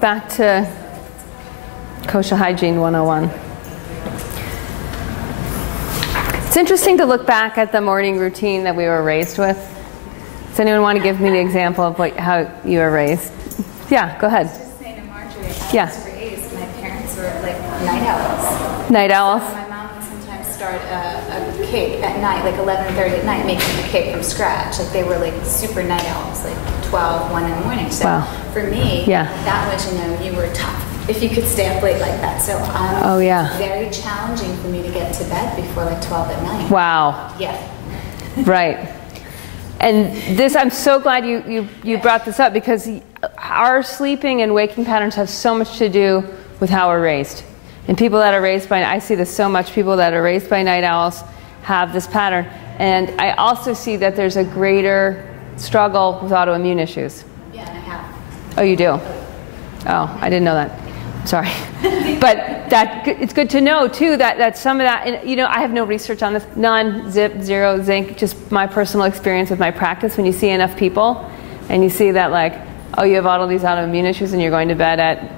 Back to Kosher Hygiene 101. It's interesting to look back at the morning routine that we were raised with. Does anyone want to give me the example of how you were raised? Yeah, go ahead. I was just saying to Marjorie, Yeah. was raised, my parents were like night owls. Night owls? So my mom would sometimes start a cake at night, like 11:30 at night, making the cake from scratch. Like they were like super night owls, like 12, 1 in the morning. So wow. For me, yeah. that was, you were tough if you could stay up late like that. So very challenging for me to get to bed before like 12 at night. Wow. Yeah. Right. And this, I'm so glad you brought this up, because our sleeping and waking patterns have so much to do with how we're raised. And people that are raised by, I see this so much, people that are raised by night owls have this pattern. And I also see that there's a greater struggle with autoimmune issues. Yeah, and I have. Oh, you do? Oh, I didn't know that. Sorry. But it's good to know, too, that some of that, and, I have no research on this, none, zero, zinc, just my personal experience with my practice. When you see enough people and you see that, like, oh, you have all of these autoimmune issues and you're going to bed at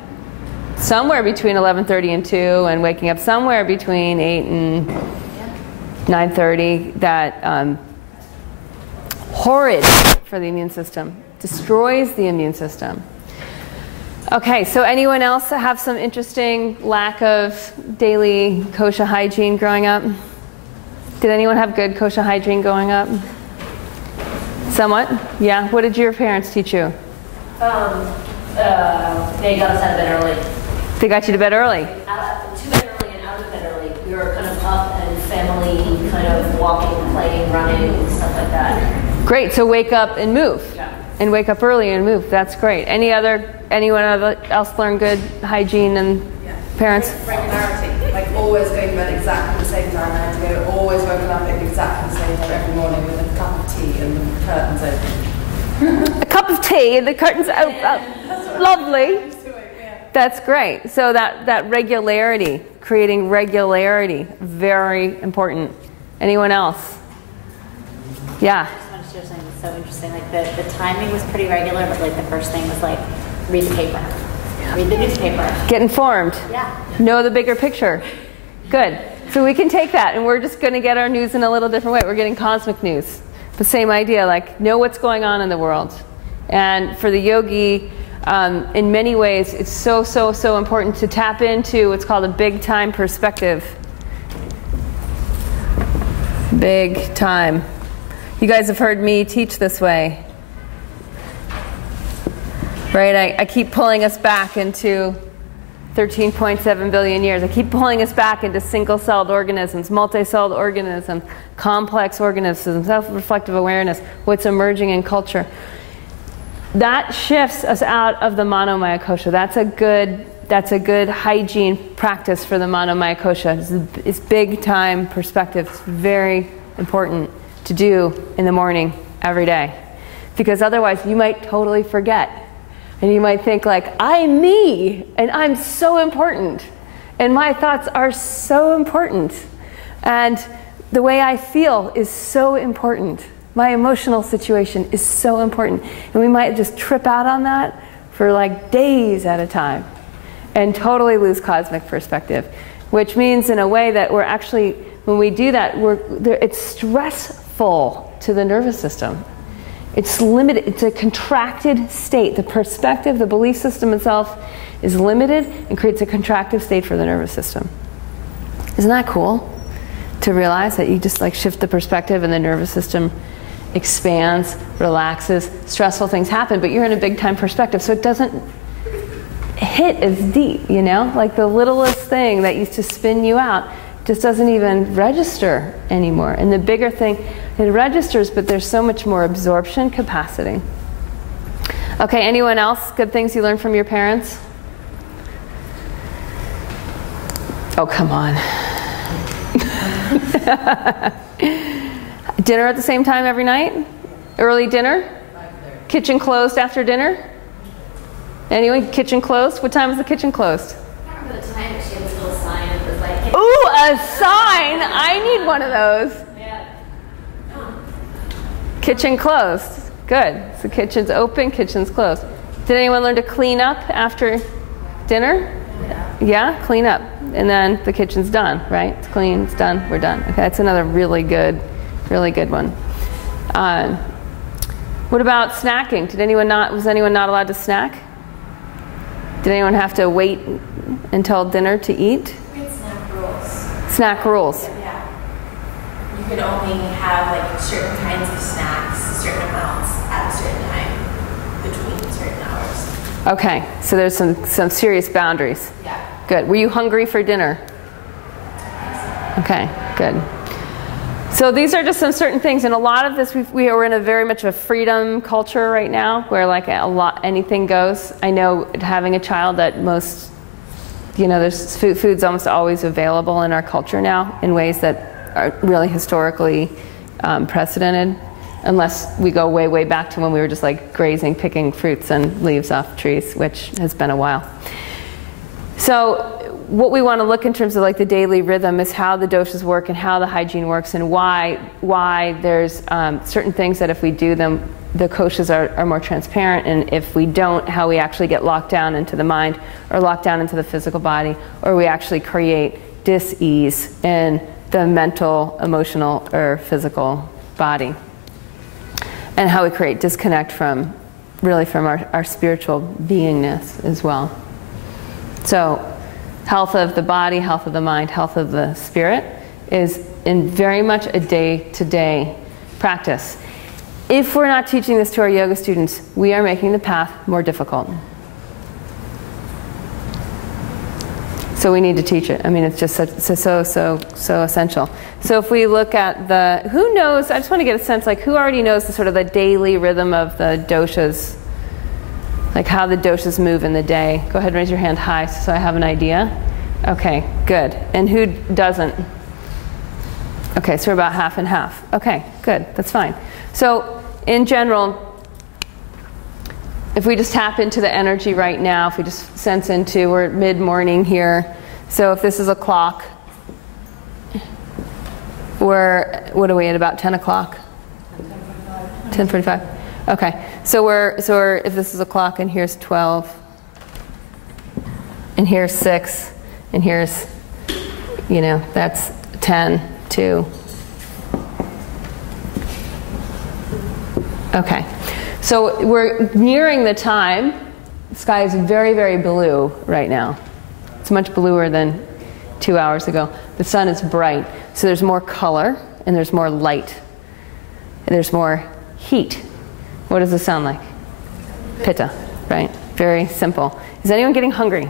somewhere between 11:30 and 2 and waking up somewhere between 8 and 9:30, that horrid for the immune system, destroys the immune system. Okay, so anyone else have some interesting lack of daily kosher hygiene growing up? Did anyone have good kosher hygiene growing up? Somewhat? Yeah? What did your parents teach you? They got us out of bed early. They got you to bed early? To bed early and out of bed early. We were kind of up and family, kind of walking, playing, running, stuff like that. Great, so wake up and move. Yeah. And wake up early and move. That's great. Anyone else learn good hygiene and parents? Regularity, like always going to bed exactly the same time. I had to go always woken up at exactly the same time every morning with a cup of tea and the curtains open. A cup of tea and the curtains open. Lovely. That's great. So that regularity, creating regularity, very important. Anyone else? Yeah. So interesting. Like the timing was pretty regular, but like the first thing was like read the paper, read the newspaper, get informed. Yeah. Know the bigger picture. Good. So we can take that, and we're just going to get our news in a little different way. We're getting cosmic news. The same idea, like know what's going on in the world. And for the yogi, in many ways, it's so important to tap into what's called a big time perspective. Big time. You guys have heard me teach this way, right? I keep pulling us back into 13.7 billion years. I keep pulling us back into single-celled organisms, multi-celled organisms, complex organisms, self-reflective awareness, what's emerging in culture. That shifts us out of the monomaya kosha. That's a good hygiene practice for the monomaya kosha. It's big-time perspective. It's very important to do in the morning every day, because otherwise you might totally forget, and you might think like, I'm me and I'm so important and my thoughts are so important and the way I feel is so important, my emotional situation is so important, and we might just trip out on that for like days at a time and totally lose cosmic perspective, which means in a way that we're actually, when we do that, it's stressful to the nervous system. It's limited. It's a contracted state. The perspective, the belief system itself is limited and creates a contracted state for the nervous system. Isn't that cool to realize that you just like shift the perspective and the nervous system expands, relaxes, stressful things happen, but you're in a big time perspective, so it doesn't hit as deep, like the littlest thing that used to spin you out just doesn't even register anymore. And the bigger thing, it registers, but there's so much more absorption capacity. Okay, anyone else? Good things you learned from your parents? Oh, come on. Dinner at the same time every night? Early dinner? Kitchen closed after dinner? Anyone? Kitchen closed? What time was the kitchen closed? I remember the time that she had this little sign that was like, ooh, a sign! I need one of those. Yeah. Kitchen closed. Good. So kitchen's open, kitchen's closed. Did anyone learn to clean up after dinner? Yeah, clean up. And then the kitchen's done, right? It's clean, it's done, we're done. Okay, that's another really good one. What about snacking? Was anyone not allowed to snack? Did anyone have to wait until dinner to eat? We had snack rules. Snack rules. Yeah. You could only have like certain kinds of snacks, certain amounts at a certain time between certain hours. Okay, so there's some serious boundaries. Yeah. Good. Were you hungry for dinner? Okay, good. So these are just some certain things, and a lot of this, we are in a very much of a freedom culture right now, where like anything goes. I know having a child that most, there's food's almost always available in our culture now in ways that are really historically precedented, unless we go way, way back to when we were just like grazing, picking fruits and leaves off trees, which has been a while. So what we want to look in terms of like the daily rhythm is how the doshas work and how the hygiene works, and why there's certain things that if we do them, the koshas are more transparent, and if we don't, how we actually get locked down into the mind or locked down into the physical body, or we actually create dis-ease in the mental, emotional, or physical body, and how we create disconnect from our spiritual beingness as well. So health of the body, health of the mind, health of the spirit is in very much a day-to-day practice. If we're not teaching this to our yoga students, we are making the path more difficult. So we need to teach it. I mean, it's just so essential. So if we look at who knows, I just want to get a sense, like who already knows the sort of the daily rhythm of the doshas, like how the doshas move in the day. Go ahead and raise your hand high so I have an idea. Okay, good. And who doesn't? Okay, so we're about half and half. Okay, good, that's fine. So in general, if we just tap into the energy right now, if we just sense into, we're at mid-morning here. So if this is a clock, what are we at, about 10 o'clock? 10:45. Okay, so we're if this is a clock, and here's 12, and here's 6, and here's, that's 10, 2. Okay, so we're nearing the time. The sky is very, very blue right now. It's much bluer than 2 hours ago. The sun is bright, so there's more color, and there's more light, and there's more heat. What does this sound like? Pitta, right? Very simple. Is anyone getting hungry?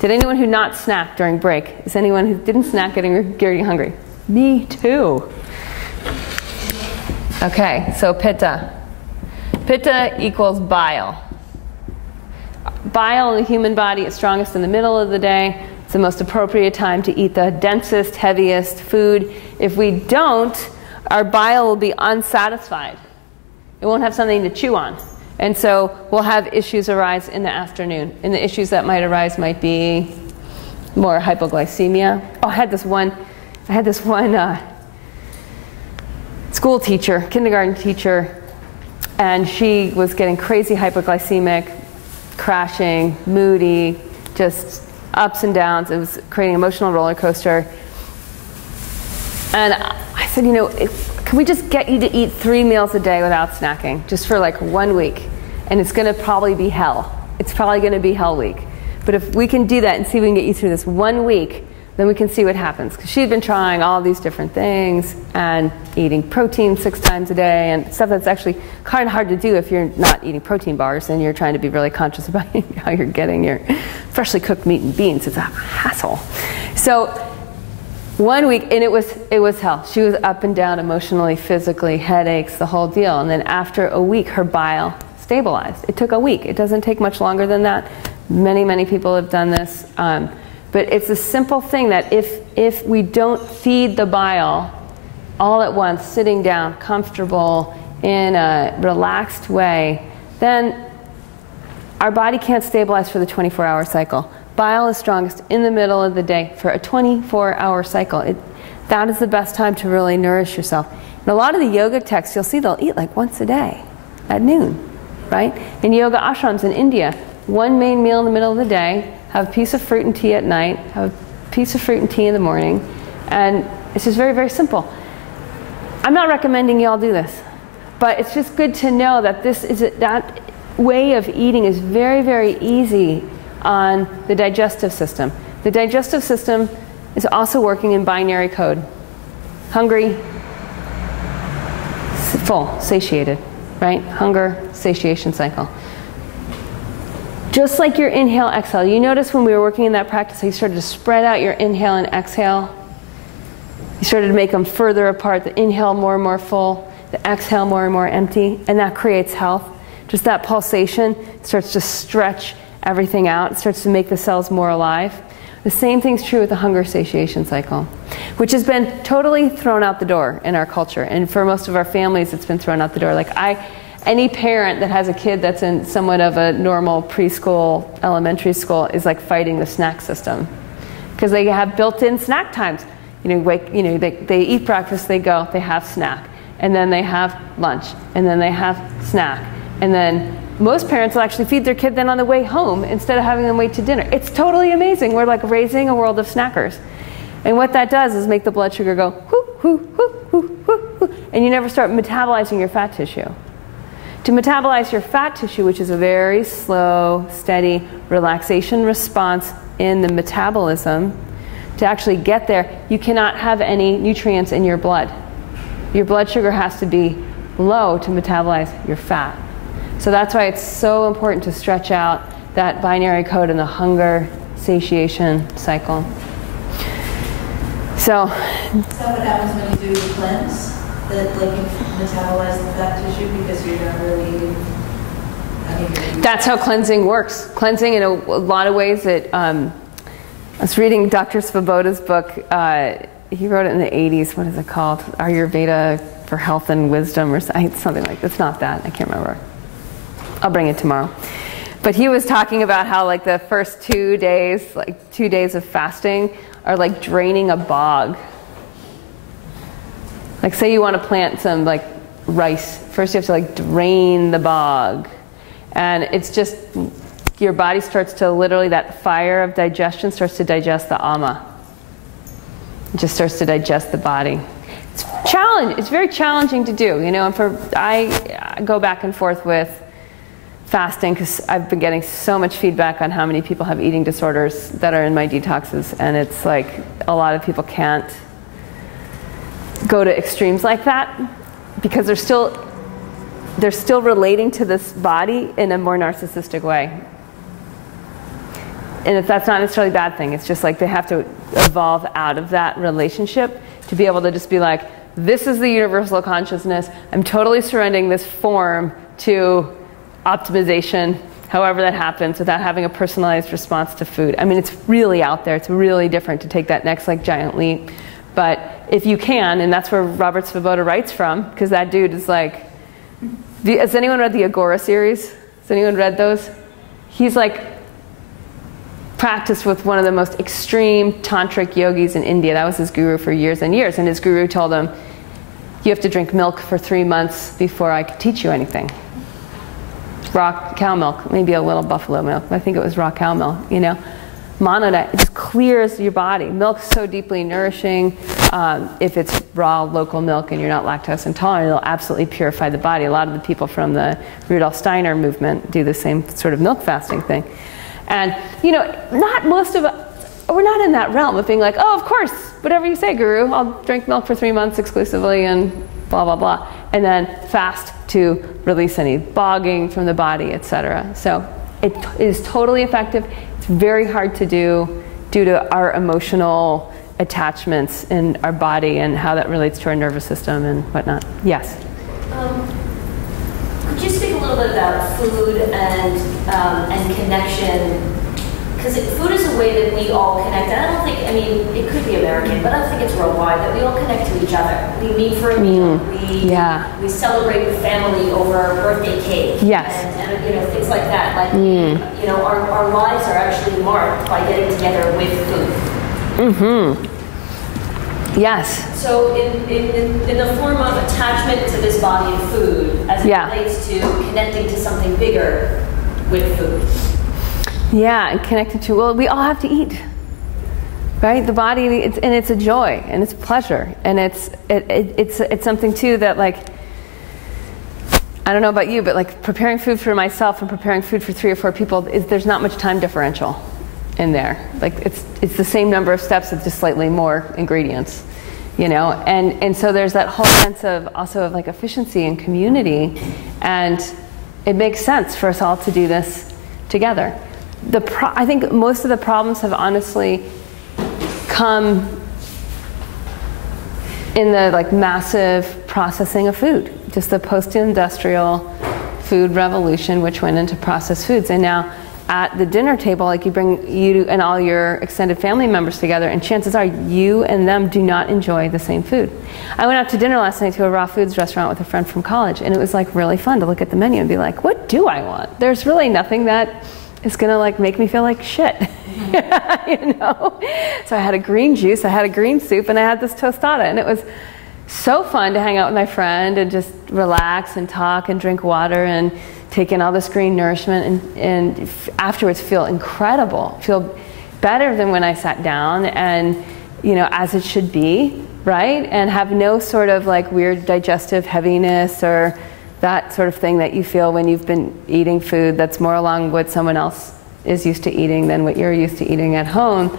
Did anyone who not snack during break? Is anyone who didn't snack getting hungry? Me too. Okay, so pitta. Pitta equals bile. Bile in the human body is strongest in the middle of the day. It's the most appropriate time to eat the densest, heaviest food. If we don't, our bile will be unsatisfied. It won't have something to chew on. And so we'll have issues arise in the afternoon. And the issues that might arise might be more hypoglycemia. Oh, I had this one school teacher, kindergarten teacher, and she was getting crazy hypoglycemic, crashing, moody, just ups and downs. It was creating an emotional roller coaster. And I said, can we just get you to eat 3 meals a day without snacking, just for like 1 week? And it's going to probably be hell. It's probably going to be hell week. But if we can do that and see if we can get you through this 1 week, then we can see what happens. Because she had been trying all these different things and eating protein 6 times a day and stuff that's actually kind of hard to do if you're not eating protein bars and you're trying to be really conscious about how you're getting your freshly cooked meat and beans. It's a hassle. So 1 week, and it was hell. She was up and down emotionally, physically, headaches, the whole deal. And then after a week, her bile stabilized. It took a week. It doesn't take much longer than that. Many, many people have done this. But it's a simple thing that if we don't feed the bile all at once, sitting down, comfortable, in a relaxed way, then our body can't stabilize for the 24-hour cycle. Bile is strongest in the middle of the day for a 24-hour cycle. That is the best time to really nourish yourself. In a lot of the yoga texts, you'll see they'll eat like once a day at noon. right? In yoga ashrams in India, one main meal in the middle of the day, have a piece of fruit and tea at night, have a piece of fruit and tea in the morning, and it's just very, very simple. I'm not recommending you all do this, but it's just good to know that that way of eating is very, very easy on the digestive system. The digestive system is also working in binary code. Hungry, full, satiated, right? Hunger, satiation cycle. Just like your inhale, exhale. You notice when we were working in that practice, you started to spread out your inhale and exhale. You started to make them further apart. The inhale more and more full, the exhale more and more empty, and that creates health. Just that pulsation starts to stretch everything out. It starts to make the cells more alive. The same thing's true with the hunger satiation cycle, which has been totally thrown out the door in our culture. And for most of our families, it's been thrown out the door. Like any parent that has a kid that's in somewhat of a normal preschool, elementary school is like fighting the snack system. Because they have built-in snack times. They eat breakfast, they go, they have snack. And then they have lunch, and then they have snack. And then most parents will actually feed their kid then on the way home instead of having them wait to dinner. It's totally amazing. We're like raising a world of snackers. And what that does is make the blood sugar go whoo, whoo, whoo, whoo, whoo, whoo, and you never start metabolizing your fat tissue. To metabolize your fat tissue, which is a very slow, steady relaxation response in the metabolism, to actually get there, you cannot have any nutrients in your blood. Your blood sugar has to be low to metabolize your fat. So that's why it's so important to stretch out that binary code in the hunger satiation cycle. So is that what happens when you do the cleanse? That like you metabolize the fat tissue because you're not really eating? That's how cleansing works. Cleansing in a lot of ways. I was reading Dr. Svoboda's book. He wrote it in the 80s. What is it called? Ayurveda for Health and Wisdom or something like that. It's not that. I can't remember. I'll bring it tomorrow. But he was talking about how like the first 2 days, like 2 days of fasting are like draining a bog. Like say you want to plant some like rice. First you have to like drain the bog. And it's just, your body starts to literally, that fire of digestion starts to digest the ama. It just starts to digest the body. It's very challenging to do, and I go back and forth with fasting because I've been getting so much feedback on how many people have eating disorders that are in my detoxes, and it's like a lot of people can't go to extremes like that because they're still relating to this body in a more narcissistic way. And if that's not necessarily a bad thing, it's just like they have to evolve out of that relationship to be able to just be like, this is the universal consciousness. I'm totally surrendering this form to optimization, however that happens, without having a personalized response to food. I mean, it's really out there. It's really different to take that next like giant leap. But if you can, and that's where Robert Svoboda writes from, because that dude is like, has anyone read the Agora series? Has anyone read those? He's like practiced with one of the most extreme tantric yogis in India. That was his guru for years and years. And his guru told him, you have to drink milk for 3 months before I can teach you anything. Raw cow milk, maybe a little buffalo milk. I think it was raw cow milk, Mono, it just clears your body. Milk's so deeply nourishing. If it's raw local milk and you're not lactose intolerant, it'll absolutely purify the body. A lot of the people from the Rudolf Steiner movement do the same sort of milk fasting thing. And, not most of us, we're not in that realm of being like, oh, of course, whatever you say, Guru, I'll drink milk for 3 months exclusively and blah, blah, blah. And then fast to release any bogging from the body, etc. So it is totally effective. It's very hard to do due to our emotional attachments in our body and how that relates to our nervous system and whatnot. Yes? Could you speak a little bit about food and connection? Because food is a way that we all connect. And I don't think, it could be American, but I don't think it's worldwide, that we all connect to each other. We meet for a meal. We celebrate with family over a birthday cake. Yes. And things like that. Like, our lives are actually marked by getting together with food. Yes. So in the form of attachment to this body and food, as it relates to connecting to something bigger with food. Yeah, and connected to, well, we all have to eat, right? The body, it's a joy, and it's a pleasure, and it's something too that, like, I don't know about you, but like preparing food for myself and preparing food for 3 or 4 people, there's not much time differential in there. Like it's the same number of steps with just slightly more ingredients, you know? And so there's that whole sense of also of like efficiency and community, and it makes sense for us all to do this together. I think most of the problems have honestly come in the like massive processing of food, just the post-industrial food revolution, which went into processed foods. And now at the dinner table, like you bring you and all your extended family members together, and chances are you and them do not enjoy the same food. I went out to dinner last night to a raw foods restaurant with a friend from college, and it was like really fun to look at the menu and be like, what do I want? There's really nothing that is gonna like make me feel like shit. You know? So I had a green juice, I had a green soup, and I had this tostada, and it was so fun to hang out with my friend and just relax and talk and drink water and take in all this green nourishment, and afterwards feel incredible, feel better than when I sat down, and you know, as it should be, right? And have no sort of like weird digestive heaviness or that sort of thing that you feel when you've been eating food that's more along what someone else is used to eating than what you're used to eating at home,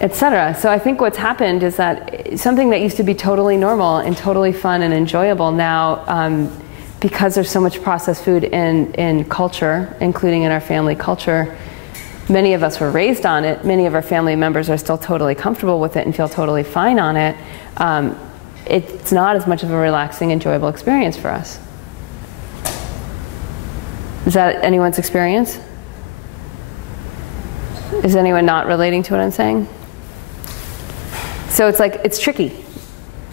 etc. So I think what's happened is that something that used to be totally normal and totally fun and enjoyable now, because there's so much processed food in culture, including in our family culture, many of us were raised on it, many of our family members are still totally comfortable with it and feel totally fine on it. It's not as much of a relaxing, enjoyable experience for us. Is that anyone's experience? Is anyone not relating to what I'm saying? So it's like, it's tricky.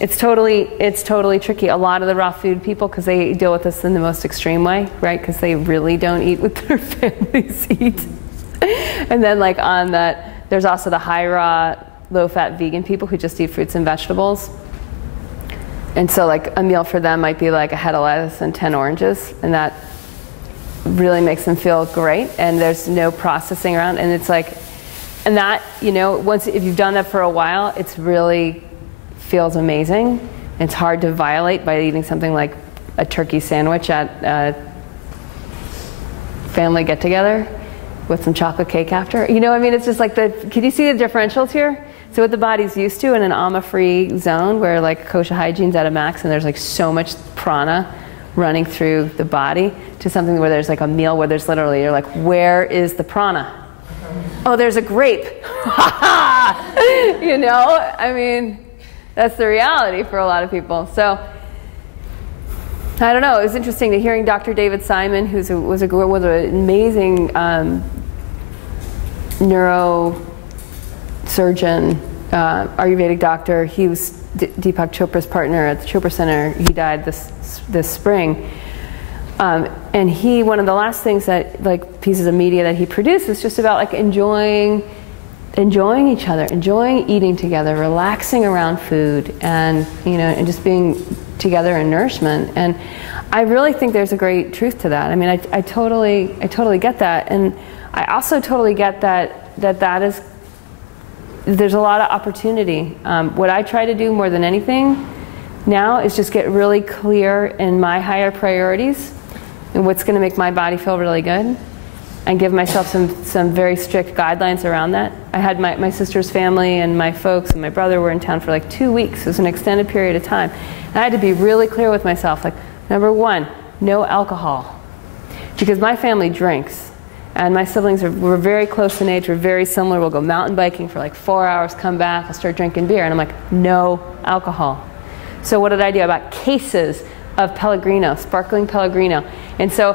It's totally tricky. A lot of the raw food people, because they deal with this in the most extreme way, right? Because they really don't eat what their families eat. And then like on that, there's also the high raw, low fat vegan people who just eat fruits and vegetables. And so like a meal for them might be like a head of lettuce and 10 oranges, and that really makes them feel great, and there's no processing around, and it's like, and that, you know, if you've done that for a while, it's really feels amazing. It's hard to violate by eating something like a turkey sandwich at a family get-together with some chocolate cake after. You know, I mean, it's just like can you see the differentials here? So what the body's used to in an AMA-free zone where like kosher hygiene's at a max and there's like so much prana running through the body, to something where there's like a meal where there's literally, you're like, where is the prana? Oh, there's a grape. You know, I mean, that's the reality for a lot of people. So I don't know, it was interesting to hearing Dr. David Simon, who was an amazing neurosurgeon, Ayurvedic doctor. He was Deepak Chopra's partner at the Chopra Center. He died this spring. And one of the last things that, like, pieces of media that he produced was just about like enjoying each other, enjoying eating together, relaxing around food, and you know, and just being together in nourishment. And I really think there's a great truth to that. I mean, I totally get that, and I also totally get that is, there's a lot of opportunity. What I try to do more than anything now is just get really clear in my higher priorities and what's going to make my body feel really good, and give myself some very strict guidelines around that. I had my sister's family and my folks and my brother were in town for like 2 weeks. It was an extended period of time. And I had to be really clear with myself, like, number one, no alcohol. Because my family drinks. And my siblings were very close in age, we're very similar. We'll go mountain biking for like 4 hours, come back, I'll start drinking beer. And I'm like, no alcohol. So what did I do? I bought cases of Pellegrino, sparkling Pellegrino. And so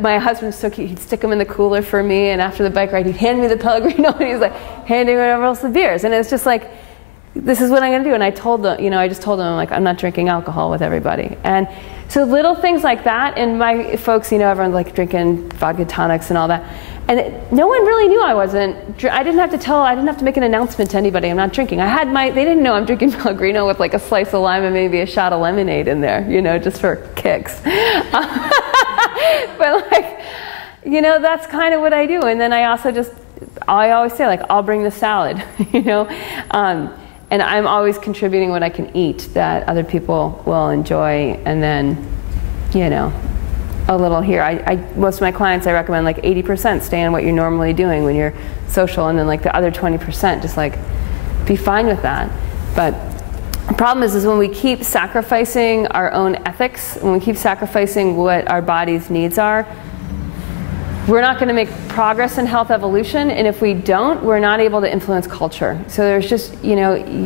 my husband was so cute, he'd stick them in the cooler for me, and after the bike ride, he'd hand me the Pellegrino, and he was like handing everyone else the beers. And it's just like, this is what I'm going to do. And I told them, I just told them, I'm like, I'm not drinking alcohol with everybody. And so little things like that, and my folks, everyone's like drinking vodka tonics and all that. And no one really knew I wasn't, I didn't have to make an announcement to anybody, I'm not drinking. they didn't know I'm drinking Pellegrino with like a slice of lime and maybe a shot of lemonade in there, just for kicks. But like, that's kind of what I do. And then I always say, like, I'll bring the salad, and I'm always contributing what I can eat that other people will enjoy. And then, a little here. Most of my clients, I recommend like 80% stay on what you're normally doing when you're social, and then like the other 20%, just like be fine with that. But the problem is when we keep sacrificing our own ethics, when we keep sacrificing what our body's needs are, we're not going to make progress in health evolution, and if we don't, we're not able to influence culture. So there's just, you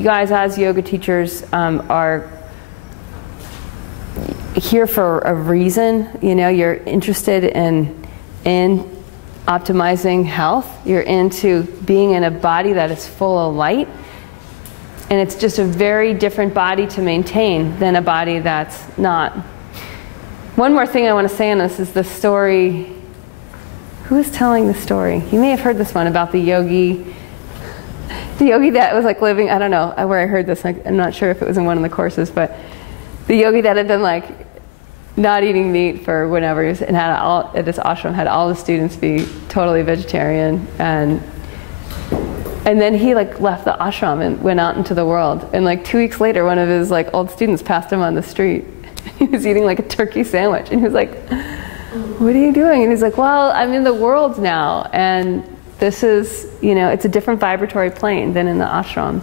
guys as yoga teachers are here for a reason. You're interested in optimizing health. You're into being in a body that is full of light, and it's just a very different body to maintain than a body that's not. One more thing I want to say on this is the story. Who is telling the story? You may have heard this one about the yogi that was like living, I don't know where I heard this, I'm not sure if it was in one of the courses, but the yogi that had been like not eating meat for whenever, and at this ashram had all the students be totally vegetarian, and then he like left the ashram and went out into the world, and like 2 weeks later one of his like old students passed him on the street. He was eating like a turkey sandwich, and he was like, what are you doing? And he's like, well, I'm in the world now, and this is, it's a different vibratory plane than in the ashram.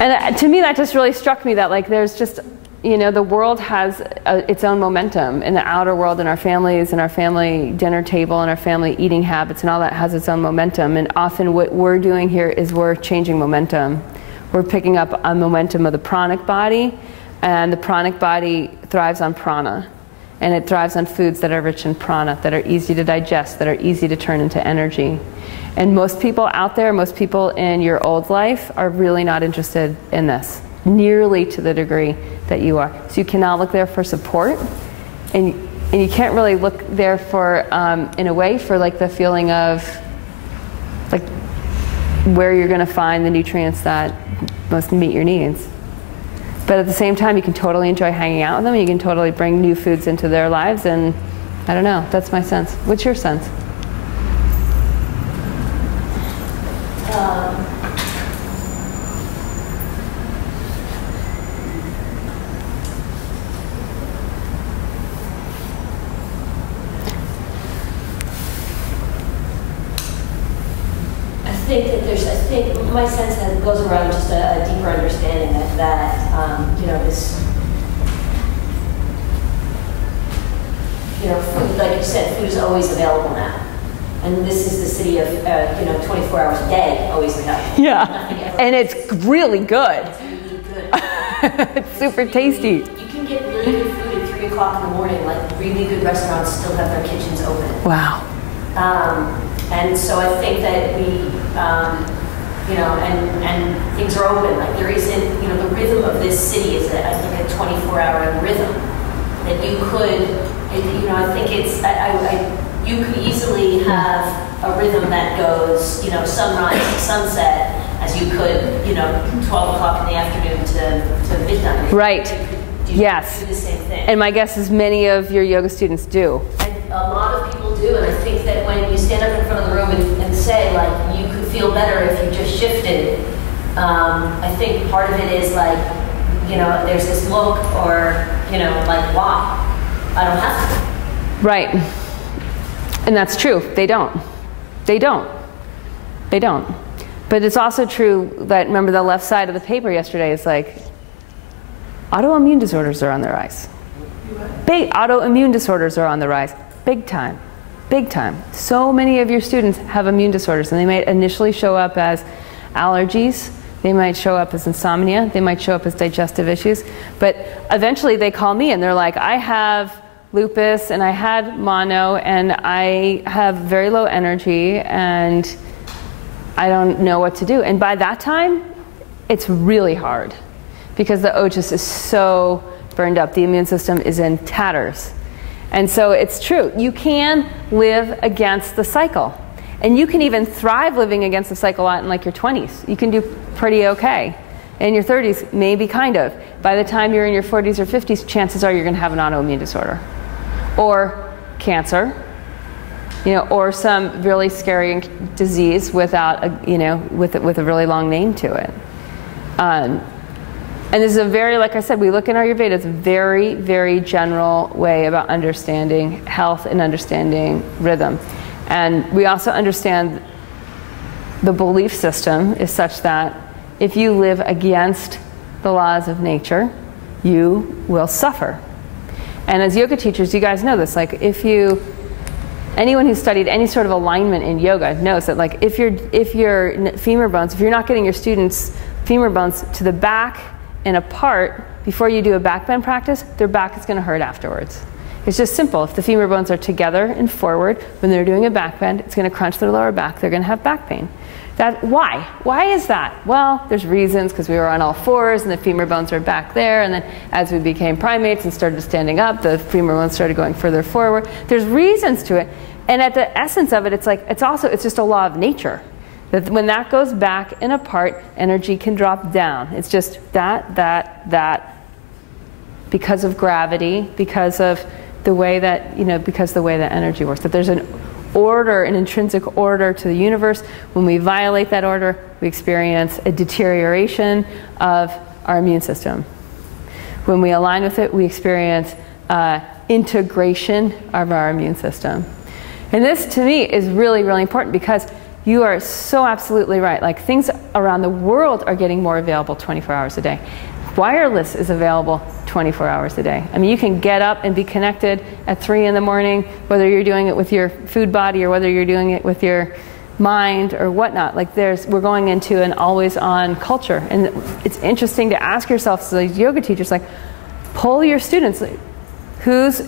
And to me, that just really struck me that like there's just, the world has its own momentum in the outer world, in our families, and our family dinner table, and our family eating habits, and all that has its own momentum. And often what we're doing here is we're changing momentum. We're picking up a momentum of the pranic body, and the pranic body thrives on prana. And it thrives on foods that are rich in prana, that are easy to digest, that are easy to turn into energy. And most people out there, most people in your old life are really not interested in this, nearly to the degree that you are. So you cannot look there for support, and you can't really look there for, in a way, for like the feeling of like where you're going to find the nutrients that most meet your needs. But at the same time, you can totally enjoy hanging out with them. You can totally bring new foods into their lives. And I don't know, that's my sense. What's your sense? I think my sense goes around just a deeper understanding that this, food, like you said, food is always available now. And this is the city of, 24 hours a day, always available. Yeah, and it's really good. It's really good. It's super tasty. You can get really good food at 3 o'clock in the morning, like really good restaurants still have their kitchens open. Wow. And so I think that we, and things are open. Like there isn't, the rhythm of this city is, I think, a 24-hour rhythm that you could, I think it's, you could easily have a rhythm that goes, sunrise to sunset, as you could, 12 o'clock in the afternoon to midnight. Right. Yes. Do the same thing. And my guess is many of your yoga students do. And a lot of people do, and I think that when you stand up in front of the room and say, like, you could feel better if you just shifted, I think part of it is like, there's this look or, like, why? I don't have to. Right. And that's true. They don't. They don't. They don't. But it's also true that, remember the left side of the paper yesterday is like, autoimmune disorders are on the rise. Big autoimmune disorders are on the rise. Big time. Big time. So many of your students have immune disorders, and they might initially show up as allergies. They might show up as insomnia. They might show up as digestive issues. But eventually they call me and they're like, I have lupus and I had mono and I have very low energy and I don't know what to do. And by that time, it's really hard because the ojas is so burned up. The immune system is in tatters. And so it's true. You can live against the cycle. And you can even thrive living against the cycle in like your 20s. You can do pretty okay. In your 30s, maybe kind of. By the time you're in your 40s or 50s, chances are you're going to have an autoimmune disorder. Or cancer, or some really scary disease without, with a really long name to it. And this is a very, like I said, we look in Ayurveda, it's a very, very general way about understanding health and understanding rhythm. And we also understand the belief system is such that if you live against the laws of nature, you will suffer. And as yoga teachers, you guys know this, like anyone who's studied any sort of alignment in yoga knows that like if your femur bones, if you're not getting your students' femur bones to the back and apart before you do a back bend practice, their back is going to hurt afterwards. It's just simple. If the femur bones are together and forward when they're doing a back bend, it's going to crunch their lower back. They're going to have back pain. Why? Why is that? Well, there's reasons, because we were on all fours and the femur bones are back there, and then as we became primates and started standing up, the femur bones started going further forward. There's reasons to it. And at the essence of it, it's just a law of nature. That when that goes back and apart, energy can drop down. It's just that, because of gravity, because of the way that, because the way that energy works. That there's an order, an intrinsic order to the universe. When we violate that order, we experience a deterioration of our immune system. When we align with it, we experience integration of our immune system. And this, to me, is really, really important because you are so absolutely right. Like, things around the world are getting more available 24 hours a day. Wireless is available 24 hours a day. I mean, you can get up and be connected at 3 in the morning, whether you're doing it with your food body or whether you're doing it with your mind or whatnot. Like, we're going into an always-on culture. And it's interesting to ask yourself, as yoga teachers, like, poll your students. Like, who's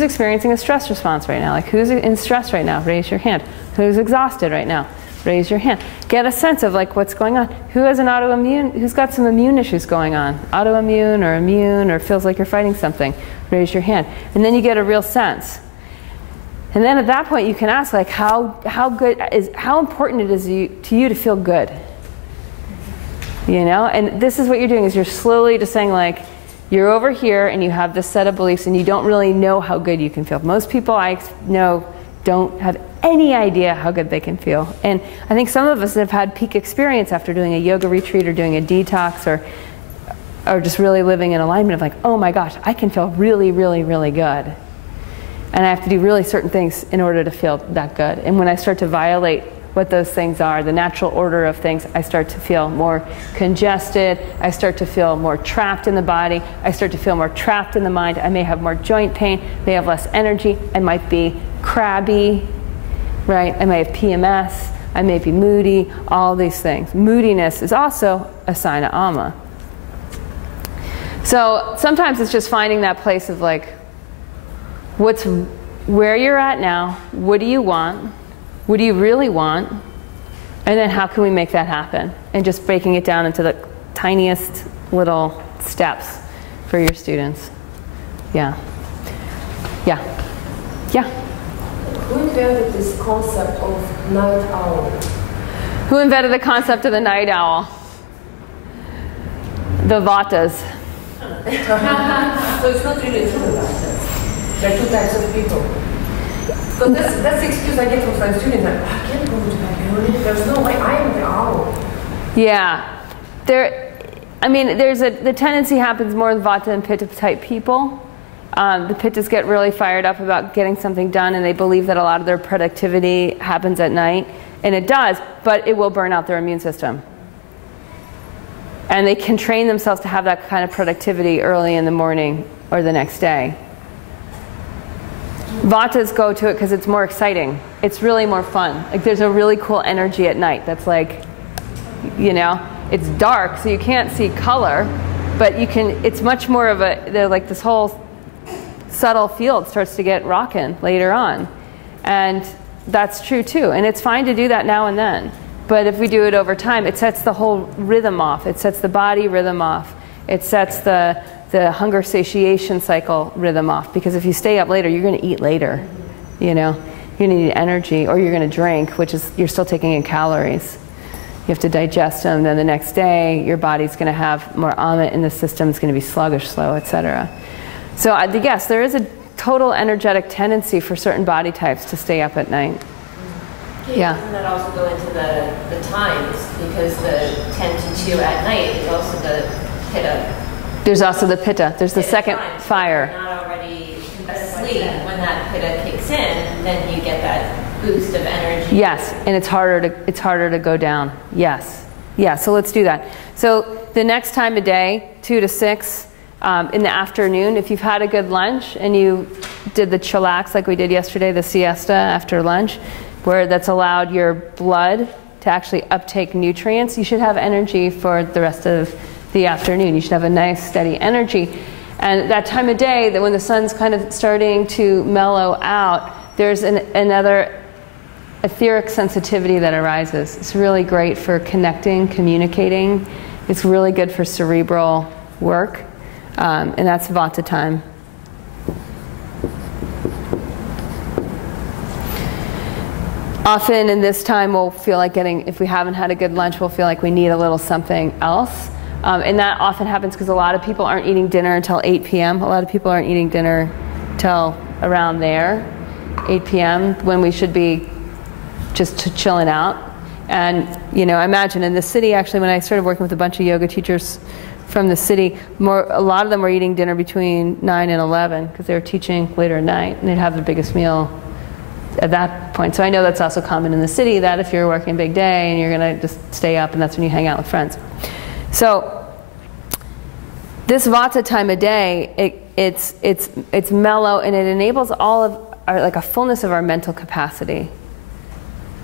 experiencing a stress response right now? Like, who's in stress right now? Raise your hand. Who's exhausted right now? Raise your hand. Get a sense of like what's going on. Who has an autoimmune? Who's got some immune issues going on? Autoimmune or immune or feels like you're fighting something? Raise your hand. And then you get a real sense. And then at that point you can ask like how important it is to you to feel good. And this is what you're doing is you're slowly just saying like, you're over here and you have this set of beliefs and you don't really know how good you can feel. Most people I know don't have any idea how good they can feel. And I think some of us have had peak experience after doing a yoga retreat or doing a detox or just really living in alignment of like, oh my gosh, I can feel really, really, really good. And I have to do really certain things in order to feel that good. And when I start to violate what those things are, the natural order of things, I start to feel more congested. I start to feel more trapped in the body. I start to feel more trapped in the mind. I may have more joint pain, may have less energy. I might be crabby, right? I may have PMS. I may be moody, all these things. Moodiness is also a sign of ama. So sometimes it's just finding that place of like, where you're at now, what do you want? What do you really want? And then how can we make that happen? And just breaking it down into the tiniest little steps for your students. Yeah. Yeah. Yeah. Who invented this concept of night owl? Who invented the concept of the night owl? The vatas. So it's not really true about that. There are two types of people. So that's the excuse I get from some students. Like, I can't go to bed. There's no way. I am the owl. Yeah. The tendency happens more with vata and pitta type people. The pittas get really fired up about getting something done, and they believe that a lot of their productivity happens at night. And it does, but it will burn out their immune system. And they can train themselves to have that kind of productivity early in the morning or the next day. Vatas go to it because it's more exciting. It's really more fun. Like, there's a really cool energy at night that's like, it's dark, so you can't see color, but you can, it's much more of like this whole subtle field starts to get rocking later on. And that's true too. And it's fine to do that now and then. But if we do it over time, it sets the whole rhythm off. It sets the body rhythm off. It sets the hunger satiation cycle rhythm off. Because if you stay up later, you're going to eat later. You know, you're going to need energy, or you're going to drink, which is you're still taking in calories. You have to digest them. Then the next day, your body's going to have more amit in the system. It's going to be sluggish, slow, etc. So yes, there is a total energetic tendency for certain body types to stay up at night. Yeah. Doesn't that also go into the times? Because the 10 to 2 at night is also the pitta. There's also the pitta. There's the second time. fire. If you're not already asleep when that pitta kicks in, then you get that boost of energy. Yes, and it's harder to go down. Yes. Yeah, so let's do that. So the next time of day, 2 to 6 in the afternoon, if you've had a good lunch and you did the chillax like we did yesterday, the siesta after lunch, where that's allowed your blood to actually uptake nutrients, you should have energy for the rest of the afternoon. You should have a nice steady energy. And that time of day, that when the sun's kind of starting to mellow out, there's another etheric sensitivity that arises. It's really great for connecting, communicating. It's really good for cerebral work. And that's vata time. Often in this time we'll feel like if we haven't had a good lunch, we'll feel like we need a little something else. And that often happens because a lot of people aren't eating dinner until 8 p.m. A lot of people aren't eating dinner till around there, 8 p.m., when we should be just chilling out. And, you know, I imagine in the city, actually, when I started working with a bunch of yoga teachers from the city, a lot of them were eating dinner between 9 and 11 because they were teaching later at night, and they'd have the biggest meal at that point. So I know that's also common in the city, that if you're working a big day and you're going to just stay up, and that's when you hang out with friends. So this vata time of day, it's mellow, and it enables all of our, like a fullness of our mental capacity,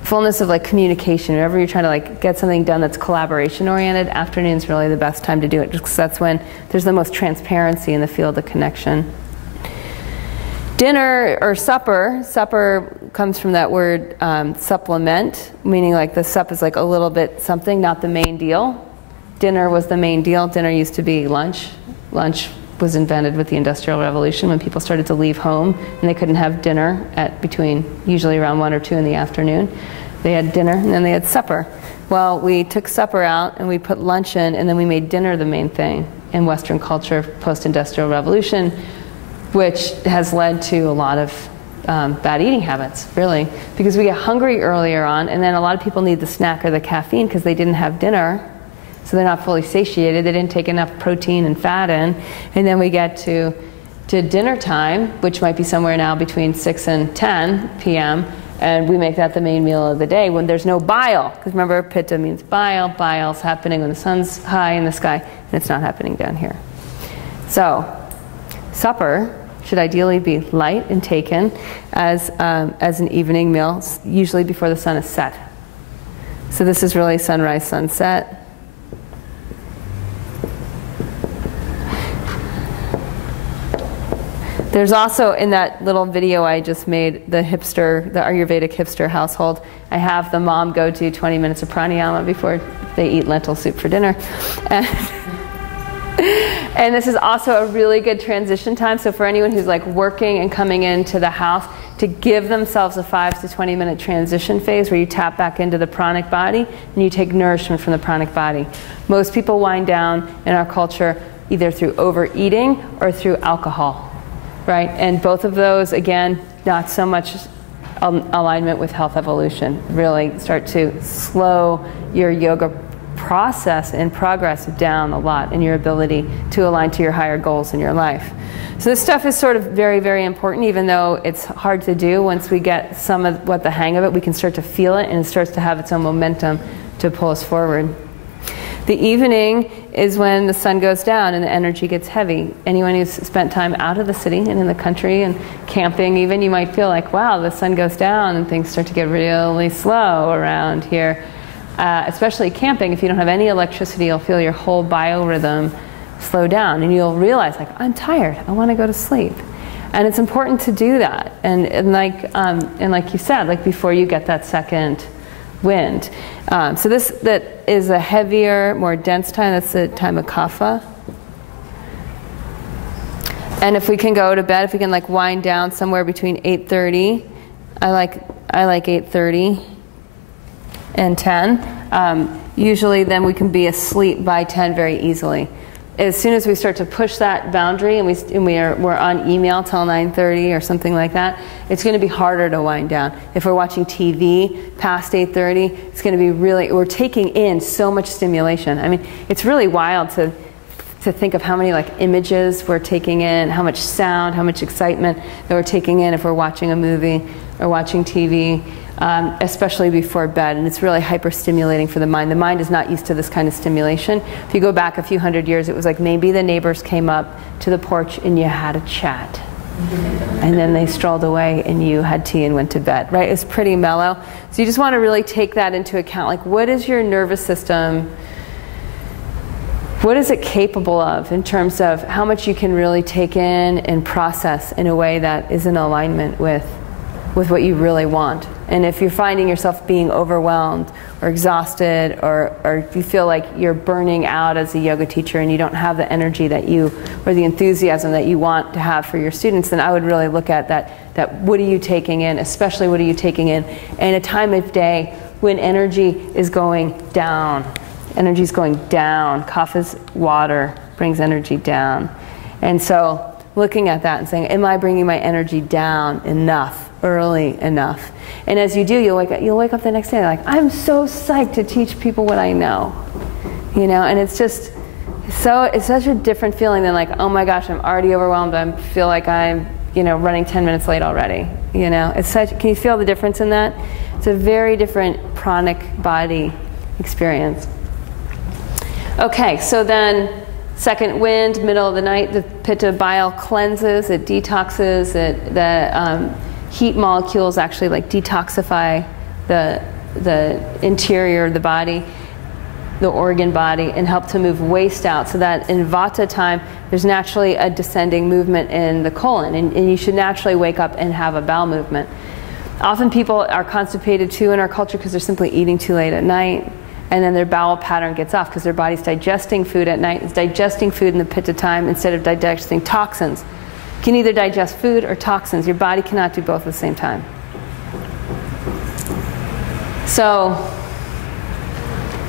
fullness of like communication. Whenever you're trying to like get something done that's collaboration oriented, afternoon's really the best time to do it, just because that's when there's the most transparency in the field of connection. Dinner or supper comes from that word supplement, meaning like the sup is like a little bit something, not the main deal. Dinner was the main deal. Dinner used to be lunch. Lunch was invented with the Industrial Revolution when people started to leave home and they couldn't have dinner at between, usually around 1 or 2 in the afternoon. They had dinner and then they had supper. Well, we took supper out and we put lunch in, and then we made dinner the main thing in Western culture post-Industrial Revolution, which has led to a lot of bad eating habits, really, because we get hungry earlier on, and then a lot of people need the snack or the caffeine because they didn't have dinner, so they're not fully satiated. They didn't take enough protein and fat in, and then we get to dinner time, which might be somewhere now between 6 and 10 p.m., and we make that the main meal of the day when there's no bile, because remember, pitta means bile. Bile's happening when the sun's high in the sky, and it's not happening down here. So supper should ideally be light and taken as an evening meal, usually before the sun is set. So this is really sunrise, sunset. There's also, in that little video I just made, the Ayurvedic hipster household, I have the mom go do 20 minutes of pranayama before they eat lentil soup for dinner. And this is also a really good transition time. So for anyone who's like working and coming into the house, to give themselves a 5 to 20 minute transition phase where you tap back into the pranic body and you take nourishment from the pranic body. Most people wind down in our culture either through overeating or through alcohol, right? And both of those, again, not so much alignment with health evolution. Really start to slow your yoga process and progress down a lot in your ability to align to your higher goals in your life. So this stuff is sort of very, very important, even though it's hard to do. Once we get some of the hang of it, we can start to feel it, and it starts to have its own momentum to pull us forward. The evening is when the sun goes down and the energy gets heavy. Anyone who's spent time out of the city and in the country and camping even, you might feel like, wow, the sun goes down and things start to get really slow around here. Especially camping, if you don't have any electricity, you'll feel your whole biorhythm slow down, and you'll realize, like, I'm tired, I want to go to sleep. And it's important to do that. And like you said, like before you get that second wind. So that is a heavier, more dense time. That's the time of kapha. And if we can go to bed, if we can like wind down somewhere between 8:30, I like 8:30 and 10. Usually then we can be asleep by 10 very easily. As soon as we start to push that boundary and we're on email till 9:30 or something like that, it's going to be harder to wind down. If we're watching TV past 8:30, it's going to be really, we're taking in so much stimulation. I mean, it's really wild to think of how many like images we're taking in, how much sound, how much excitement that we're taking in if we're watching a movie or watching TV, especially before bed. And it's really hyper-stimulating for the mind. The mind is not used to this kind of stimulation. If you go back a few hundred years, it was like maybe the neighbors came up to the porch and you had a chat. And then they strolled away and you had tea and went to bed, right? It's pretty mellow. So you just want to really take that into account. Like, what is your nervous system? What is it capable of in terms of how much you can really take in and process in a way that is in alignment with what you really want? And if you're finding yourself being overwhelmed or exhausted, or you feel like you're burning out as a yoga teacher and you don't have the energy that you, or the enthusiasm that you want to have for your students, then I would really look at that what are you taking in, especially what are you taking in a time of day when energy is going down. Energy is going down. Kapha's water brings energy down. And so looking at that and saying, am I bringing my energy down enough, early enough? And as you do, you'll wake up the next day like, I'm so psyched to teach people what I know. You know, and it's just, it's such a different feeling than like, oh my gosh, I'm already overwhelmed. I feel like I'm, running 10 minutes late already. It's such, can you feel the difference in that? It's a very different pranic body experience. Okay, so then second wind, middle of the night, the pitta bile cleanses, it detoxes, the heat molecules actually like detoxify the interior of the body, the organ body, and help to move waste out, so that in vata time there's naturally a descending movement in the colon, and you should naturally wake up and have a bowel movement. Often people are constipated too in our culture because they're simply eating too late at night. And then their bowel pattern gets off because their body's digesting food at night. It's digesting food in the pitta time instead of digesting toxins. You can either digest food or toxins. Your body cannot do both at the same time. So,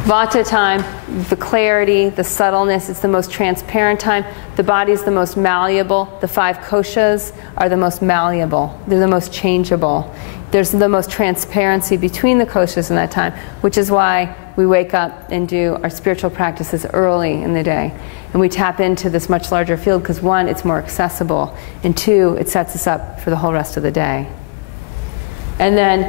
vata time, the clarity, the subtleness, it's the most transparent time. The body's the most malleable. The 5 koshas are the most malleable. They're the most changeable. There's the most transparency between the koshas in that time, which is why we wake up and do our spiritual practices early in the day. And we tap into this much larger field because 1, it's more accessible, and 2, it sets us up for the whole rest of the day. And then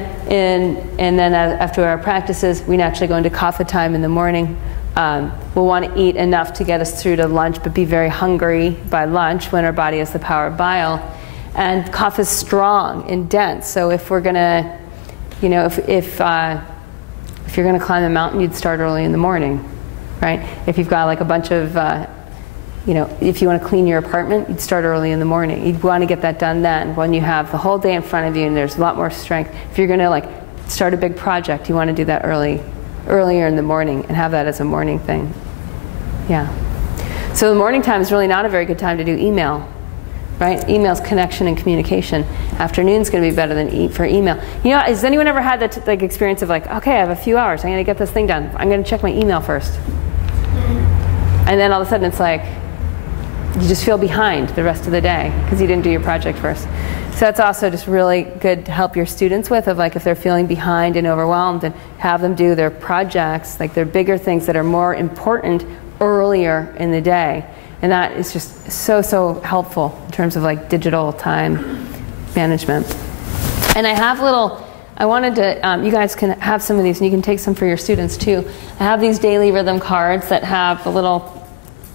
after our practices, we naturally go into kapha time in the morning. We'll want to eat enough to get us through to lunch, but be very hungry by lunch when our body has the power of bile. And kapha is strong and dense. So if we're gonna, if you're gonna climb a mountain, you'd start early in the morning, right? If you've got like a bunch of, if you want to clean your apartment, you'd start early in the morning. You'd want to get that done then, when you have the whole day in front of you and there's a lot more strength. If you're gonna like start a big project, you want to do that earlier in the morning and have that as a morning thing. Yeah. So the morning time is really not a very good time to do email. Right? Email's connection and communication. Afternoon's going to be better than for email. Has anyone ever had that experience of like, okay, I have a few hours, I'm going to get this thing done. I'm going to check my email first. And then all of a sudden it's like, you just feel behind the rest of the day because you didn't do your project first. So that's also just really good to help your students with, of like if they're feeling behind and overwhelmed, and have them do their projects, like their bigger things that are more important earlier in the day. And that is just so helpful in terms of like digital time management. And I have I wanted to, you guys can have some of these and you can take some for your students too. I have these daily rhythm cards that have a little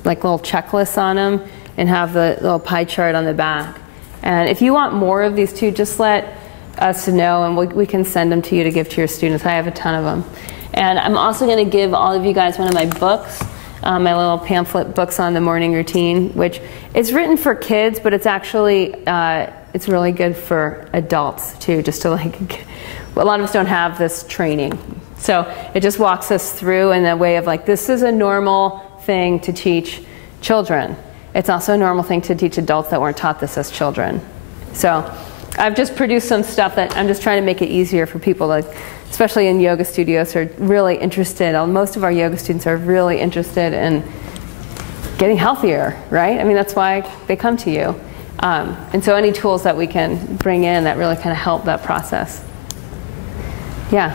checklists on them and have the little pie chart on the back. And if you want more of these too, just let us know and we can send them to you to give to your students. I have a ton of them. And I'm also going to give all of you guys one of my books. My little pamphlet books on the morning routine, which is written for kids, but it's actually, it's really good for adults too, just to a lot of us don't have this training. So it just walks us through in a way of like, this is a normal thing to teach children. It's also a normal thing to teach adults that weren't taught this as children. So I've just produced some stuff that I'm just trying to make it easier for people, like, especially in yoga studios, who are really interested. Most of our yoga students are really interested in getting healthier, right? I mean, that's why they come to you. And so any tools that we can bring in that really kind of help that process. Yeah?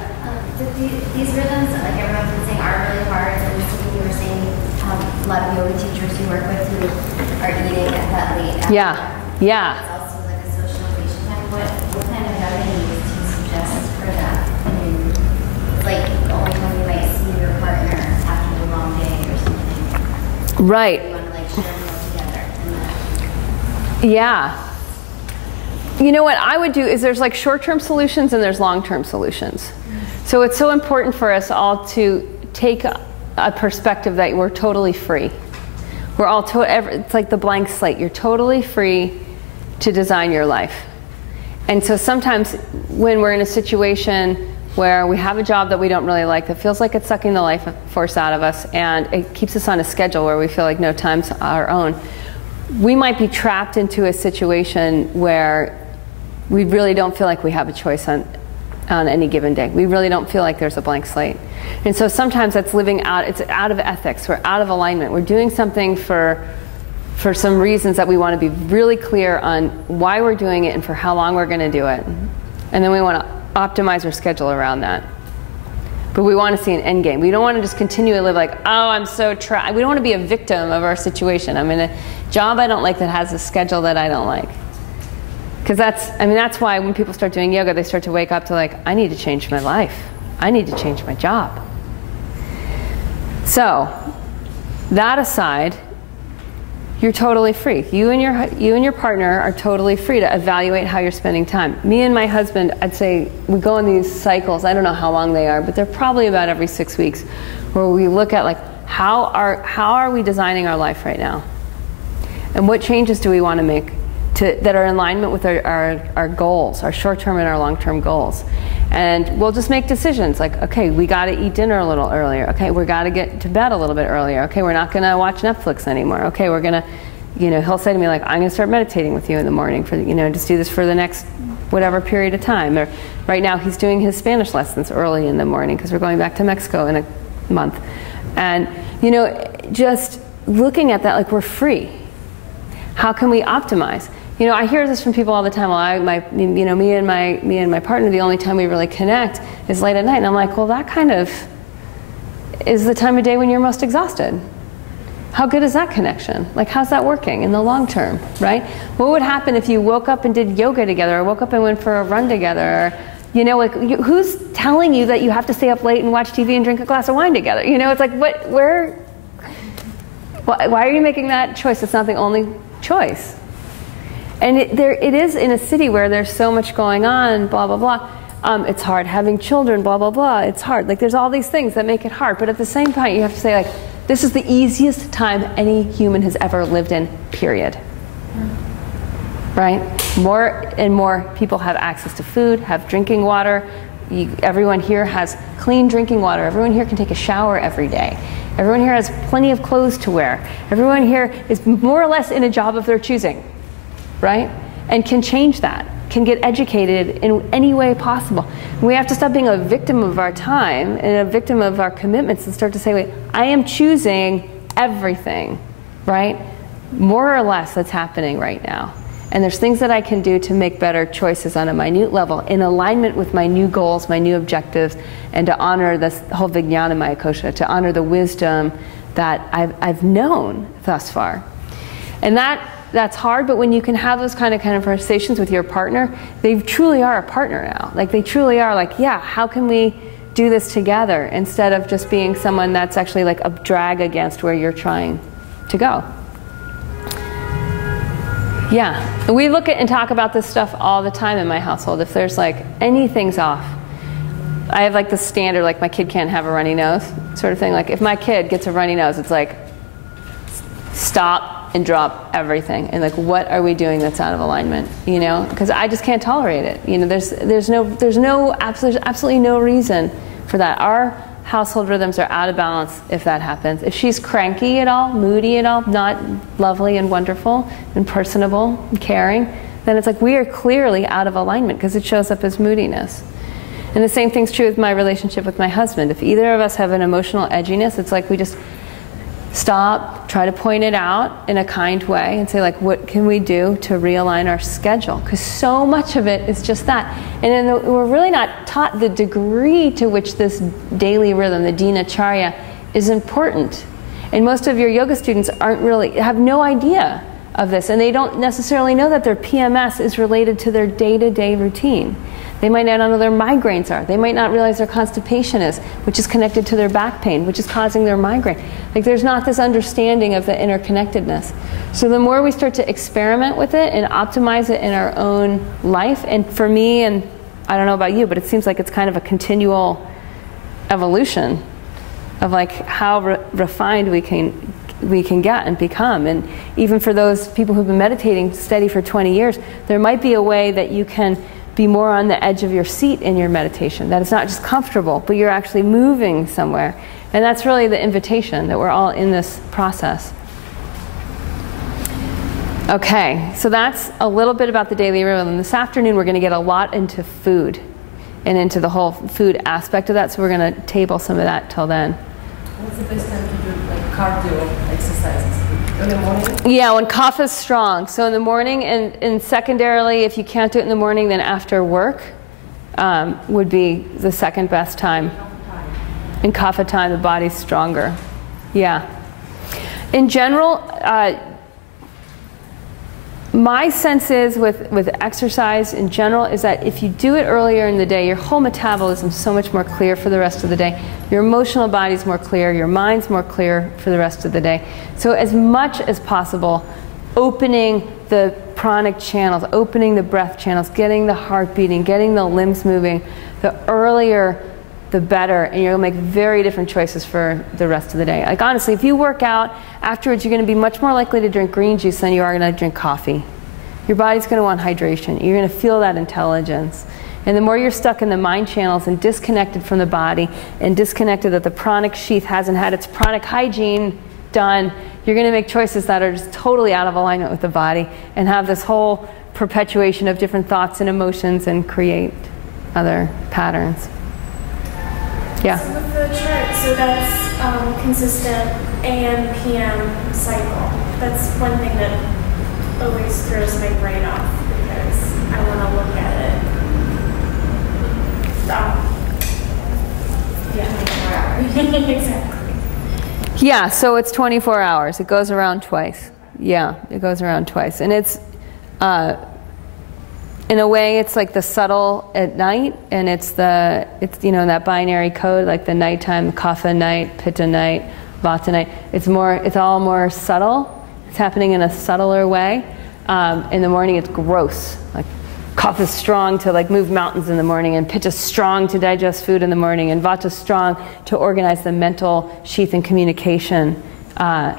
These rhythms that like everyone's been saying are really hard, and something you were saying, a lot of yoga teachers you work with who are eating at that late hour. Yeah. It's also like a socialization time. What kind of remedies do you suggest for that? I mean, it's like the only time you might see your partner after a long day or something. Right. You want to like share a meal together. And Yeah. You know what I would do is there's like short-term solutions and there's long-term solutions. So it's so important for us all to take a perspective that we're totally free. We're all it's like the blank slate. You're totally free to design your life. And so sometimes when we're in a situation where we have a job that we don't really like, that feels like it's sucking the life force out of us, and it keeps us on a schedule where we feel like no time's our own, we might be trapped into a situation where we really don't feel like we have a choice on any given day. We really don't feel like there's a blank slate. And so sometimes that's living out, it's out of ethics, we're out of alignment. We're doing something for some reasons that we want to be really clear on why we're doing it and for how long we're going to do it. And then we want to optimize our schedule around that. But we want to see an end game. We don't want to just continue to live like, oh, I'm so trapped. We don't want to be a victim of our situation. I'm in a job I don't like that has a schedule that I don't like. Because that's why when people start doing yoga, they start to wake up to like, I need to change my life. I need to change my job. So, that aside, you're totally free. You and your partner are totally free to evaluate how you're spending time. Me and my husband, I'd say we go in these cycles. I don't know how long they are, but they're probably about every 6 weeks, where we look at like how are we designing our life right now, and what changes do we want to make that are in alignment with our goals, our short-term and our long-term goals. And we'll just make decisions like, okay, we got to eat dinner a little earlier. Okay, we got to get to bed a little bit earlier. Okay, we're not going to watch Netflix anymore. Okay, we're going to, he'll say to me like, I'm going to start meditating with you in the morning for, just do this for the next whatever period of time. Or right now he's doing his Spanish lessons early in the morning because we're going back to Mexico in a month. And, just looking at that like we're free. How can we optimize? I hear this from people all the time. Well, me and my partner, the only time we really connect is late at night. And I'm like, well, that kind of is the time of day when you're most exhausted. How good is that connection? Like, how's that working in the long term, right? What would happen if you woke up and did yoga together, or woke up and went for a run together? Who's telling you that you have to stay up late and watch TV and drink a glass of wine together? It's like, why are you making that choice? It's not the only choice. And it is in a city where there's so much going on, blah, blah, blah. It's hard having children, blah, blah, blah. It's hard. Like, there's all these things that make it hard. But at the same time, you have to say, like, this is the easiest time any human has ever lived in, period. Right? More and more people have access to food, have drinking water. Everyone here has clean drinking water. Everyone here can take a shower every day. Everyone here has plenty of clothes to wear. Everyone here is more or less in a job of their choosing. Right? And can change that, can get educated in any way possible. And we have to stop being a victim of our time and a victim of our commitments and start to say, wait, I am choosing everything, right? More or less that's happening right now. And there's things that I can do to make better choices on a minute level in alignment with my new goals, my new objectives, and to honor this whole Vijnana Maya Kosha, to honor the wisdom that I've known thus far. And that's hard, but when you can have those kind of conversations with your partner, they truly are a partner now. Like, they truly are like, yeah, how can we do this together, instead of just being someone that's actually like a drag against where you're trying to go. Yeah, we look at and talk about this stuff all the time in my household. If there's like anything's off, I have like the standard, like my kid can't have a runny nose sort of thing. Like, if my kid gets a runny nose, it's like, stop and drop everything, and like, what are we doing that's out of alignment? Because I just can't tolerate it. There's absolutely no reason for that. Our household rhythms are out of balance if that happens. If she's cranky at all, moody at all, not lovely and wonderful and personable and caring, then it's like we are clearly out of alignment because it shows up as moodiness. And the same thing's true with my relationship with my husband. If either of us have an emotional edginess, it's like we just stop, try to point it out in a kind way and say, like, what can we do to realign our schedule? Because so much of it is just that. And then we're really not taught the degree to which this daily rhythm, the Dina Charya, is important. And most of your yoga students have no idea of this, and they don't necessarily know that their PMS is related to their day-to-day routine. They might not know their migraines are. They might not realize their constipation is, which is connected to their back pain, which is causing their migraine. Like, there's not this understanding of the interconnectedness. So the more we start to experiment with it and optimize it in our own life, and for me, and I don't know about you, but it seems like it's kind of a continual evolution of like how refined we can get and become. And even for those people who've been meditating steady for 20 years, there might be a way that you can be more on the edge of your seat in your meditation, that it's not just comfortable, but you're actually moving somewhere. And that's really the invitation, that we're all in this process. Okay, so that's a little bit about the daily rhythm. This afternoon we're going to get a lot into food and into the whole food aspect of that, so we're going to table some of that till then. What's the best time to do like cardio exercises? In the morning? Yeah, when kapha is strong. So in the morning, and secondarily, if you can't do it in the morning, then after work would be the second best time. In kapha time, the body's stronger. Yeah. In general, my sense is with exercise in general is that if you do it earlier in the day, your whole metabolism is so much more clear for the rest of the day. Your emotional body's more clear, your mind's more clear for the rest of the day. So as much as possible, opening the pranic channels, opening the breath channels, getting the heart beating, getting the limbs moving, the earlier the better, and you'll make very different choices for the rest of the day. Like honestly, if you work out, afterwards you're going to be much more likely to drink green juice than you are going to drink coffee. Your body's going to want hydration. You're going to feel that intelligence. And the more you're stuck in the mind channels and disconnected from the body and disconnected that the pranic sheath hasn't had its pranic hygiene done, you're going to make choices that are just totally out of alignment with the body and have this whole perpetuation of different thoughts and emotions and create other patterns. Yeah. So with the chart, so that's consistent AM, PM cycle. That's one thing that always throws my brain off because I want to look at it. Yeah, 24 hours. Exactly. Yeah, so it's 24 hours. It goes around twice. Yeah, it goes around twice. And it's, in a way, it's like the subtle at night, and it's you know, that binary code, like the nighttime, kapha night, pitta night, vata night. It's all more subtle. It's happening in a subtler way. In the morning, it's gross. Like kapha is strong to like move mountains in the morning, and pitta is strong to digest food in the morning, and vata is strong to organize the mental sheath and communication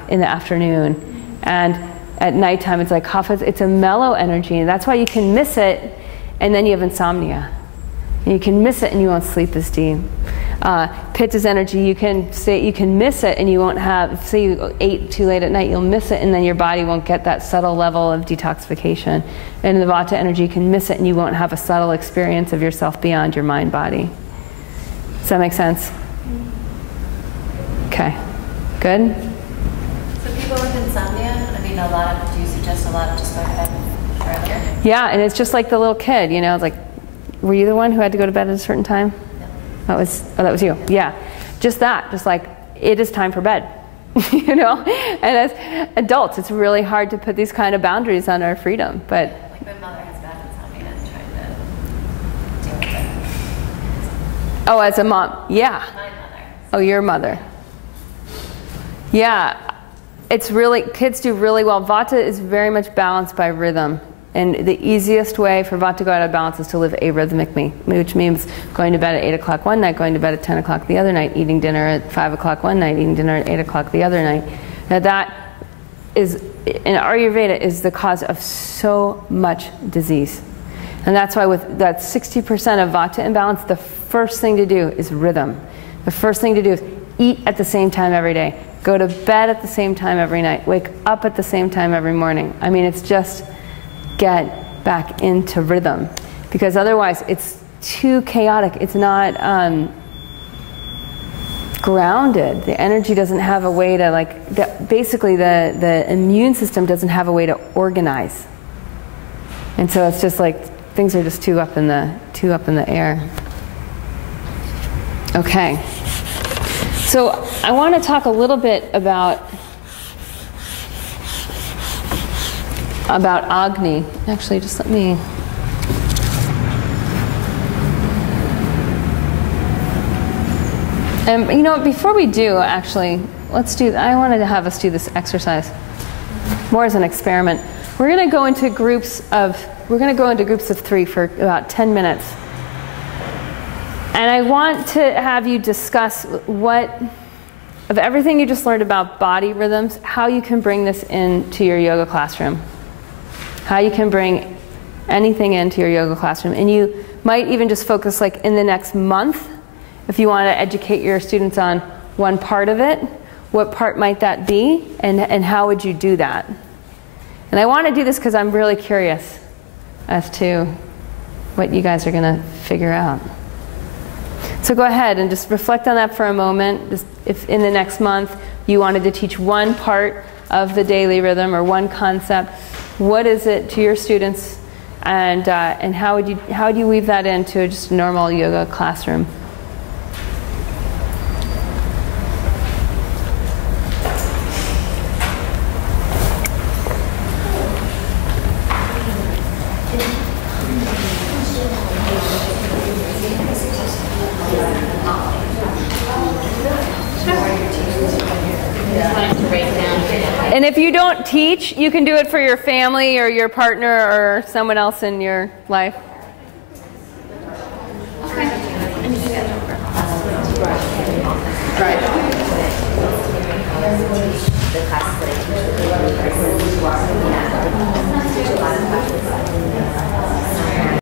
in the afternoon. And at nighttime, it's like kapha, it's a mellow energy, and that's why you can miss it, and then you have insomnia. And you can miss it, and you won't sleep as deep. Pitta's energy, you can miss it, and you won't have. Say you ate too late at night, you'll miss it, and then your body won't get that subtle level of detoxification. And the vata energy, you can miss it, and you won't have a subtle experience of yourself beyond your mind body. Does that make sense? Okay, good. So people with insomnia, do you suggest a lot of just going to bed earlier? Yeah, and it's just like the little kid, you know, it's like, were you the one who had to go to bed at a certain time? No. That was you. Yeah, just like, it is time for bed, you know? And as adults, it's really hard to put these kind of boundaries on our freedom, but. Like my mother has bad insomnia and trying to deal with it. Oh, as a mom, yeah. My mother. Oh, your mother. Yeah. It's really, kids do really well. Vata is very much balanced by rhythm. And the easiest way for Vata to go out of balance is to live arrhythmically, which means going to bed at 8 o'clock one night, going to bed at 10 o'clock the other night, eating dinner at 5 o'clock one night, eating dinner at 8 o'clock the other night. Now that is, in Ayurveda, is the cause of so much disease. And that's why with that 60% of Vata imbalance, the first thing to do is rhythm. The first thing to do is eat at the same time every day. Go to bed at the same time every night. Wake up at the same time every morning. I mean, it's just get back into rhythm. Because otherwise, it's too chaotic. It's not grounded. The energy doesn't have a way to, like, basically the immune system doesn't have a way to organize. And so it's just like things are just too up in the air. Okay. So I want to talk a little bit about Agni. Actually, just let me. And you know, before we do, actually, I wanted to have us do this exercise more as an experiment. We're going to go into groups of 3 for about 10 minutes. And I want to have you discuss of everything you just learned about body rhythms, how you can bring this into your yoga classroom. How you can bring anything into your yoga classroom. And you might even just focus, like, in the next month, if you want to educate your students on one part of it, what part might that be, and how would you do that? And I want to do this because I'm really curious as to what you guys are going to figure out. So go ahead and just reflect on that for a moment. Just if in the next month you wanted to teach one part of the daily rhythm or one concept, what is it to your students, and how would you weave that into just a normal yoga classroom? And if you don't teach, you can do it for your family or your partner or someone else in your life.